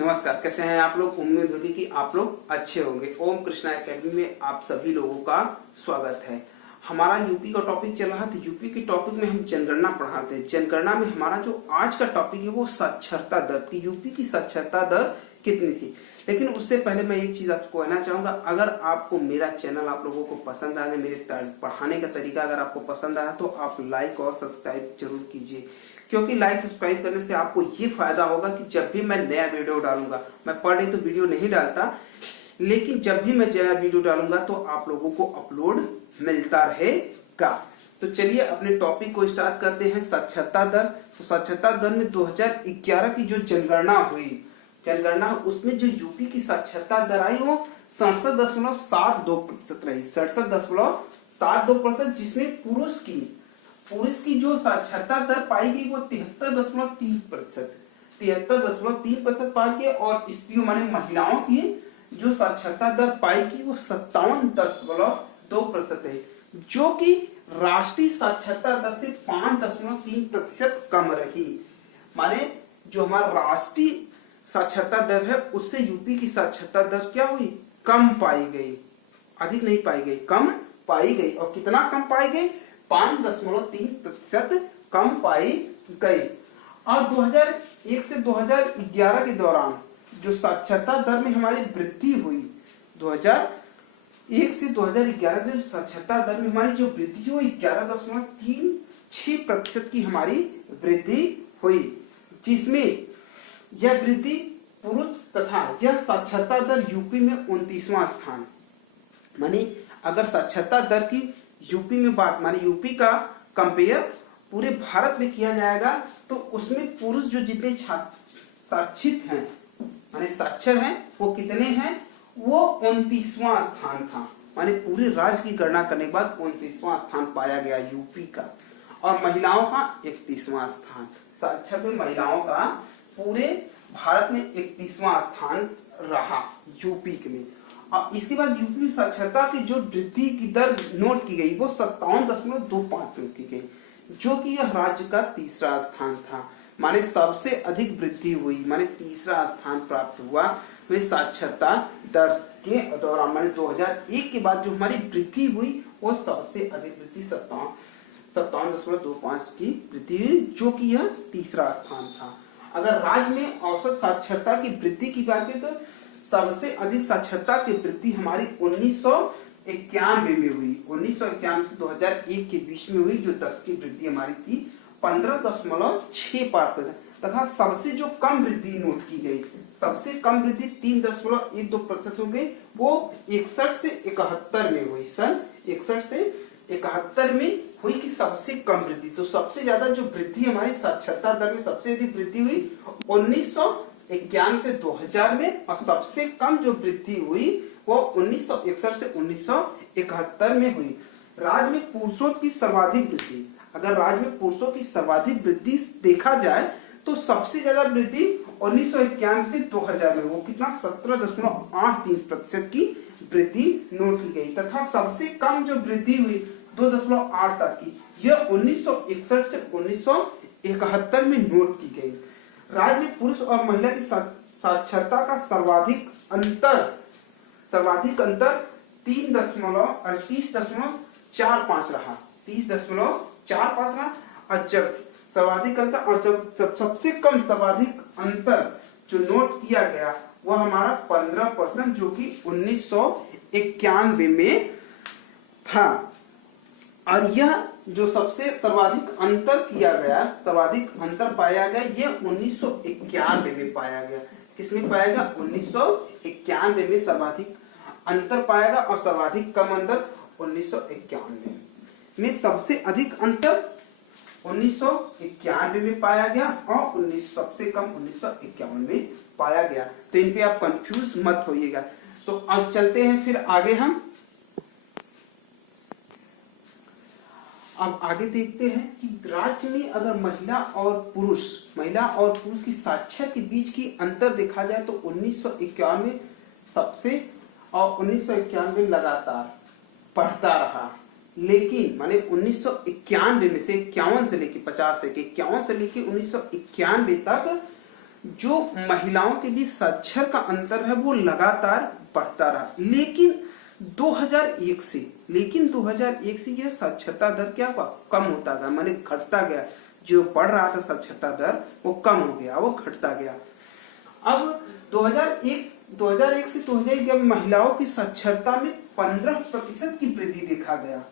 नमस्कार, कैसे हैं आप लोग। उम्मीद होगी कि आप लोग अच्छे होंगे। ओम कृष्णा एकेडमी में आप सभी लोगों का स्वागत है। हमारा यूपी का टॉपिक चल रहा था। यूपी के टॉपिक में हम जनगणना पढ़ाते हैं। जनगणना में हमारा जो आज का टॉपिक है वो साक्षरता दर की, यूपी की साक्षरता दर कितनी थी। लेकिन उससे पहले मैं एक चीज आपको कहना चाहूंगा, अगर आपको मेरा चैनल आप लोगों को पसंद आया, मेरे पढ़ाने का तरीका अगर आपको पसंद आया तो आप लाइक और सब्सक्राइब जरूर कीजिए, क्योंकि लाइक सब्सक्राइब करने से आपको ये फायदा होगा कि जब भी मैं नया वीडियो डालूंगा, मैं पर डे तो वीडियो नहीं डालता, लेकिन जब भी मैं नया वीडियो डालूंगा तो आप लोगों को अपलोड मिलता रहेगा। तो चलिए अपने टॉपिक को स्टार्ट करते हैं। साक्षरता दर। तो साक्षरता दर में 2011 की जो जनगणना हुई, उसमें जो यूपी की साक्षरता दर आई वो 67.72% रही। 67.72%, जिसमें पुरुष की जो साक्षरता दर पाई गई वो 73.3%, 73.3% पाई गई। और स्त्रियों माने महिलाओं की जो साक्षरता दर पाई गई वो 57.2% है, जो कि राष्ट्रीय साक्षरता दर से 5.3% कम रही। माने जो हमारा राष्ट्रीय साक्षरता दर है उससे यूपी की साक्षरता दर क्या हुई, कम पाई गई, अधिक नहीं पाई गई, कम पाई गई। और कितना कम पाई गई, 5.3% कम पाई गई। और 2001 से 2011 के दौरान जो साक्षरता दर में हमारी वृद्धि हुई, 2001 से 2011 में साक्षरता दर में हमारी जो वृद्धि हुई 11.36% की हमारी वृद्धि हुई, जिसमें यह वृद्धि पुरुष तथा यह साक्षरता दर यूपी में 29वां स्थान। माने अगर साक्षरता दर की यूपी में बात, माने यूपी का कंपेयर पूरे भारत में किया जाएगा तो उसमें पुरुष जो जितने साक्षित हैं, माने साक्षर हैं, वो कितने हैं, वो 29वां स्थान था। माने पूरे राज्य की गणना करने के बाद 29वां स्थान पाया गया यूपी का। और महिलाओं का 31वां स्थान। साक्षर में महिलाओं का पूरे भारत में 31वां स्थान रहा यूपी में। अब इसके बाद यूपी में साक्षरता की जो वृद्धि की दर नोट की गई वो 57.25% की गई, जो कि यह राज्य का तीसरा स्थान था। माने सबसे अधिक वृद्धि हुई, माने तीसरा स्थान प्राप्त हुआ मेरी साक्षरता दर के दौरान। माने 2001 के बाद जो हमारी वृद्धि हुई वो सबसे अधिक वृद्धि 57.25 की वृद्धि हुई, जो कि यह तीसरा स्थान था। अगर राज्य में औसत साक्षरता की वृद्धि की बात करें तो सबसे अधिक साक्षरता की वृद्धि हमारी 1991 में हुई। 1991 से 2001 के बीच में हुई, जो 10 की वृद्धि हमारी थी 15.65%। तथा सबसे जो कम वृद्धि नोट की गई, सबसे कम वृद्धि 3.12% हो गई, वो 61 से 71 में हुई। सन 61 से 71 में हुई कि सबसे कम वृद्धि। तो सबसे ज्यादा जो वृद्धि हमारी साक्षरता दर में सबसे अधिक वृद्धि हुई 1991 से 2000 में, और सबसे कम जो वृद्धि हुई वो 1961 से 1971 में हुई। राज्य में पुरुषों की सर्वाधिक वृद्धि, अगर राज्य में पुरुषों की सर्वाधिक वृद्धि देखा जाए तो सबसे ज्यादा वृद्धि 1991 से 2000 में, वो कितना 17.83% की वृद्धि नोट की गई। तथा सबसे कम जो वृद्धि हुई 2.87 की, यह 1961 से 1971 में नोट की गई। राज्य में पुरुष और महिला की साक्षरता का सर्वाधिक अंतर 30.45 रहा, 30.45 रहा। और जब सर्वाधिक अंतर और जब सबसे कम सर्वाधिक अंतर जो नोट किया गया वह हमारा 15%, जो कि 1991 में था। और यह जो सबसे सर्वाधिक अंतर किया गया, सर्वाधिक अंतर पाया गया, यह 1991 में पाया गया। किसमें पाया गया, 1991 में सर्वाधिक अंतर पाया गया, और सर्वाधिक कम अंतर 1991 में। सबसे अधिक अंतर 1991 में पाया गया और सबसे कम 1951 में पाया गया। तो इन पे आप कंफ्यूज मत होइएगा। तो अब चलते हैं फिर आगे। हम अब आगे देखते हैं कि राज्य में अगर महिला और पुरुष की साक्षर के बीच की अंतर देखा जाए तो 1951 में सबसे, और 1991 में लगातार बढ़ता रहा। लेकिन माने 1991 में से 51 से लेके 50 से 51 से लेके 1991 तक जो महिलाओं के बीच साक्षर का अंतर है वो लगातार बढ़ता रहा, लेकिन 2001 से यह साक्षरता दर क्या हुआ, कम होता गया, माने घटता गया। जो बढ़ रहा था साक्षरता दर वो कम हो गया, वो घटता गया। अब 2001 से 2011 महिलाओं की साक्षरता में 15% की वृद्धि देखा गया।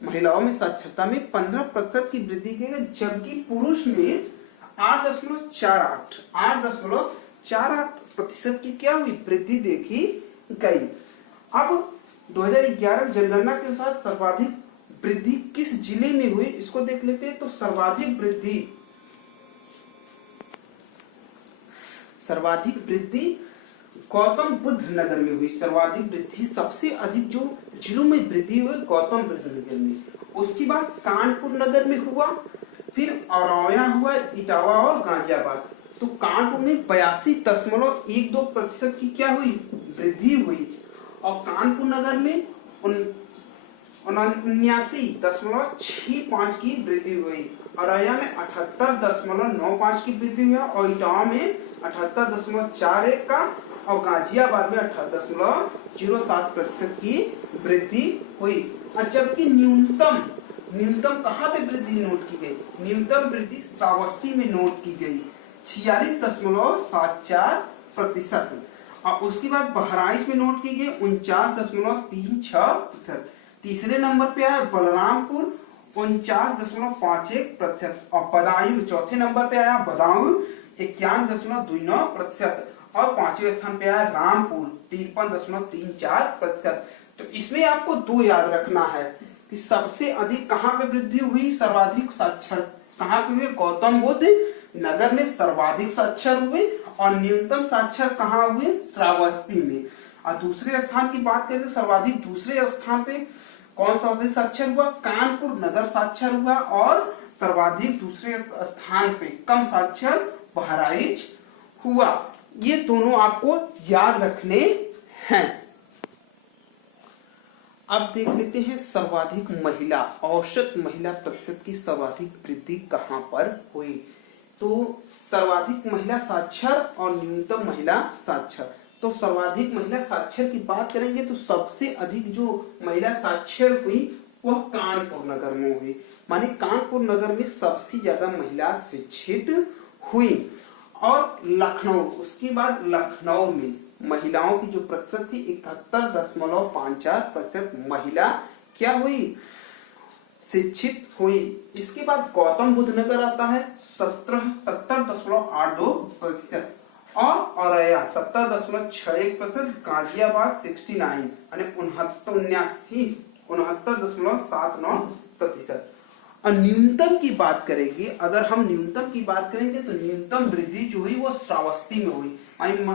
महिलाओं में साक्षरता में 15% की वृद्धि की गई, जबकि पुरुष में 8.48% की क्या हुई, वृद्धि देखी गई। अब 2011 जनगणना के अनुसार सर्वाधिक वृद्धि किस जिले में हुई, इसको देख लेते हैं। तो सर्वाधिक वृद्धि गौतम बुद्ध नगर में हुई। सर्वाधिक वृद्धि, सबसे अधिक जो जिलों में वृद्धि हुई गौतम बुद्ध नगर में। उसके बाद कानपुर नगर में हुआ, फिर औरैया हुआ, इटावा और गाजियाबाद। तो कानपुर में 82.12% की क्या हुई, वृद्धि हुई, और कानपुर नगर में 79.65 की वृद्धि हुई। औरैया में 78.95 की वृद्धि हुई, और इटावा में 78.41 का, और गाजियाबाद में 18.07% की वृद्धि हुई। जबकि न्यूनतम कहाँ पे वृद्धि नोट की गई, न्यूनतम वृद्धि श्रावस्ती में नोट की गई 46.74%। और उसके बाद बहराइच में नोट की गई 49.36%। तीसरे नंबर पे आया बलरामपुर 49.51%, और बदायूं चौथे नंबर पे आया बदायूं 51.29%, और पांचवें स्थान पे आया रामपुर 53.34%। तो इसमें आपको दो याद रखना है कि सबसे अधिक कहाँ पे वृद्धि हुई, सर्वाधिक साक्षर कहाँ पे हुए, गौतम बुद्ध नगर में सर्वाधिक साक्षर हुए, और न्यूनतम साक्षर कहाँ हुए, श्रावस्ती में। और दूसरे स्थान की बात करें तो सर्वाधिक दूसरे स्थान पे कौन सा अधिक साक्षर हुआ, कानपुर नगर साक्षर हुआ, और सर्वाधिक दूसरे स्थान पे कम साक्षर बहराइच हुआ। ये दोनों आपको याद रखने हैं। अब देख लेते हैं सर्वाधिक महिला, औसत महिला प्रतिशत की सर्वाधिक वृद्धि कहां पर हुई। तो सर्वाधिक महिला साक्षर और न्यूनतम महिला साक्षर। तो सर्वाधिक महिला साक्षर की बात करेंगे तो सबसे अधिक जो महिला साक्षर हुई वह कानपुर नगर में हुई, माने कानपुर नगर में सबसे ज्यादा महिला शिक्षित हुई। और लखनऊ, उसके बाद लखनऊ में महिलाओं की जो प्रतिशत थी 71.54% महिला क्या हुई, शिक्षित हुई। इसके बाद गौतम बुद्ध नगर आता है 70.82%, और औरैया 70.61%, गाजियाबाद 69 यानी 69.79%। और न्यूनतम की बात करेंगे, अगर हम न्यूनतम की बात करेंगे तो न्यूनतम वृद्धि जो हुई वो श्रावस्ती में हुई।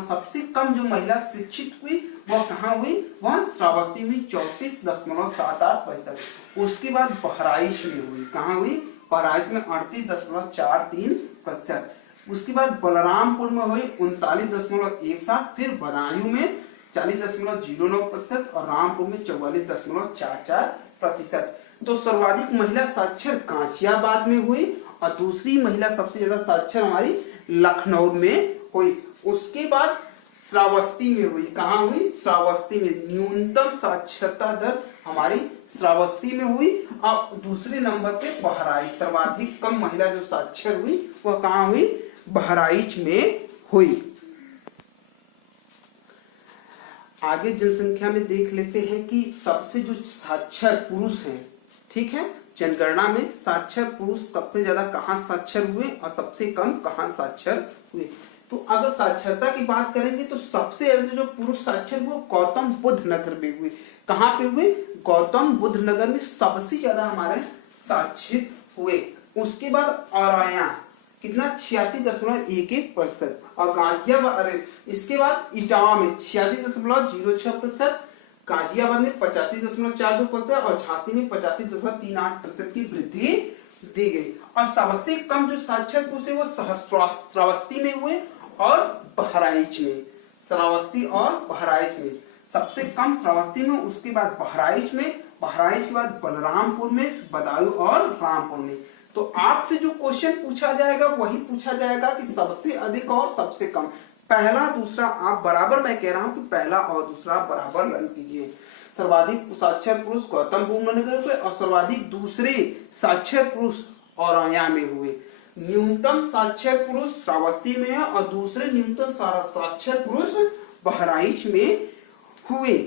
सबसे कम जो महिला शिक्षित हुई वह कहाँ हुई, वह श्रावस्ती हुई 34.78%। उसके बाद बहराइच में हुई, कहाँ हुई, बहराइच में 38.43%। उसके बाद बलरामपुर में हुई 39.17, फिर बदायूं में 40.09% और रामपुर में 44.44%। तो सर्वाधिक महिला साक्षर गाजियाबाद में हुई, और दूसरी महिला सबसे ज्यादा साक्षर हमारी लखनऊ में हुई। उसके बाद श्रावस्ती में हुई, कहाँ हुई, श्रावस्ती में। न्यूनतम साक्षरता दर हमारी श्रावस्ती में हुई, और दूसरे नंबर पे बहराइच, सर्वाधिक कम महिला जो साक्षर हुई वह कहाँ हुई, बहराइच में हुई। आगे जनसंख्या में देख लेते हैं कि सबसे जो साक्षर पुरुष हैं, ठीक है, जनगणना में साक्षर पुरुष सबसे ज्यादा कहाँ साक्षर हुए और सबसे कम कहाँ साक्षर हुए। तो अगर साक्षरता की बात करेंगे तो सबसे ज्यादा जो पुरुष साक्षर हुए गौतम बुद्ध नगर में हुए। कहाँ पे हुए, गौतम बुद्ध नगर में सबसे ज्यादा हमारे साक्षर हुए। उसके बाद औरैया कितना 86.11%, और गाजियाबाद, इसके बाद इटावा में 86.06%, गाजियाबाद में 85.42% और झांसी में 85.38% की वृद्धि दी गई। और सबसे कम जो साक्षर पुरुष है वो श्रावस्ती में हुए और बहराइच में। श्रावस्ती और बहराइच में सबसे कम श्रावस्ती में, उसके बाद बहराइच में, बहराइच के बाद बलरामपुर में, बदायूं और रामपुर में। तो आपसे जो क्वेश्चन पूछा जाएगा वही पूछा जाएगा कि सबसे अधिक और सबसे कम, पहला दूसरा आप बराबर, मैं कह रहा हूं कि पहला और दूसरा बराबर रन कीजिए। सर्वाधिक साक्षर पुरुष गौतम बुद्ध नगर हुए और सर्वाधिक दूसरे साक्षर पुरुष औरैया में हुए। न्यूनतम साक्षर पुरुष श्रावस्ती में है और दूसरे न्यूनतम साक्षर पुरुष बहराइच में हुए।